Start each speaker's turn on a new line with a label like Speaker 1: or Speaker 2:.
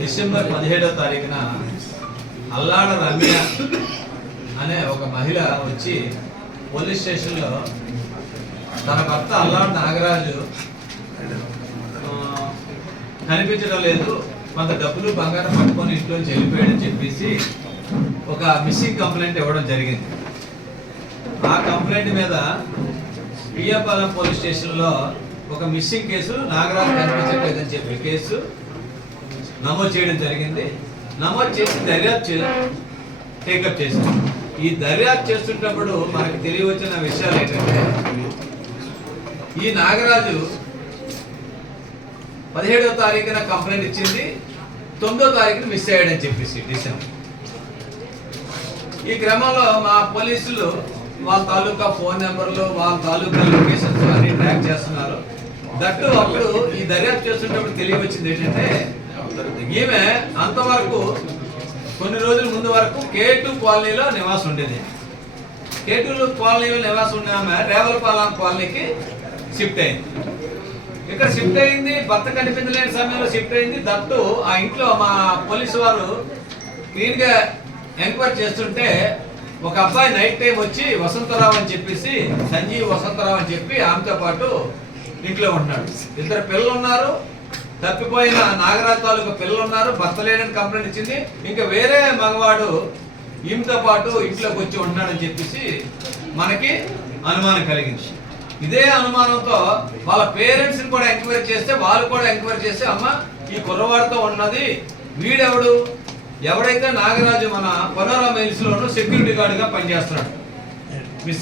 Speaker 1: December పదిహేడవ తారీఖున అల్లాడ రమ్య అనే ఒక మహిళ వచ్చి పోలీస్ స్టేషన్లో తన భర్త అల్లాడ నాగరాజు కనిపించడం లేదు. కొంత డబ్బులు బంగారం పట్టుకొని ఇంట్లో చెల్లిపోయాడని చెప్పేసి ఒక మిస్సింగ్ కంప్లైంట్ ఇవ్వడం జరిగింది. ఆ కంప్లైంట్ మీద పియ్యపాలెం పోలీస్ స్టేషన్లో ఒక మిస్సింగ్ కేసు నాగరాజు కనిపించట్లేదని చెప్పి కేసు నమోదు చేయడం జరిగింది. నమోదు చేసి దర్యాప్తు చే టేకప్ చేశాం ఈ దర్యాప్తు చేస్తున్నప్పుడు మనకు తెలియవచ్చిన విషయాలు ఏంటంటే ఈ నాగరాజు పదిహేడవ తారీఖున కంప్లైంట్ ఇచ్చింది తొమ్మిదో తారీఖున మిస్ అయ్యాడని చెప్పేసి డిసెంబర్. ఈ క్రమంలో మా పోలీసులు వాళ్ళ తాలూకా ఫోన్ నెంబర్లు వాళ్ళ తాలూకా లొకేషన్స్ అన్ని ట్రాక్ చేస్తున్నారు. దట్టు అప్పుడు ఈ దర్యాప్తు చేస్తున్నప్పుడు తెలియవచ్చింది ఏంటంటే ఈమె అంతవరకు కొన్ని రోజుల ముందు వరకు కే టూ కాలనీలో నివాసం ఉండేది. కే టూ కాలనీలో నివాసం ఉన్న ఆమె రేవలపాలెం కాలనీకి షిఫ్ట్ అయింది. ఇక్కడ షిఫ్ట్ అయింది భర్త కనిపించలేని సమయంలో షిఫ్ట్ అయింది. దట్టు ఆ ఇంట్లో మా పోలీసు వారు క్లీన్గా ఎంక్వైరీ చేస్తుంటే ఒక అబ్బాయి నైట్ టైం వచ్చి వసంతరావు అని చెప్పేసి సంజీవ్ వసంతరావు అని చెప్పి ఆమెతో పాటు ఇంట్లో ఉన్నాడు ఇద్దరు పిల్లలు ఉన్నారు తప్పిపోయిన నాగరాజు తాలూకు పిల్లలు ఉన్నారు భర్త లేనని కంప్లైంట్ ఇచ్చింది. ఇంకా వేరే మగవాడు ఈమెతో పాటు ఇంట్లోకి వచ్చి ఉంటున్నాడని చెప్పేసి మనకి అనుమానం కలిగింది. ఇదే అనుమానంతో వాళ్ళ పేరెంట్స్ని కూడా ఎంక్వైరీ చేస్తే వాళ్ళు కూడా ఎంక్వైరీ చేస్తే అమ్మ ఈ కుర్రవాడితో ఉన్నది వీడెవడు? ఎవడైతే నాగరాజు మన పనోరా మెయిల్స్ సెక్యూరిటీ గార్డ్గా పనిచేస్తున్నాడు.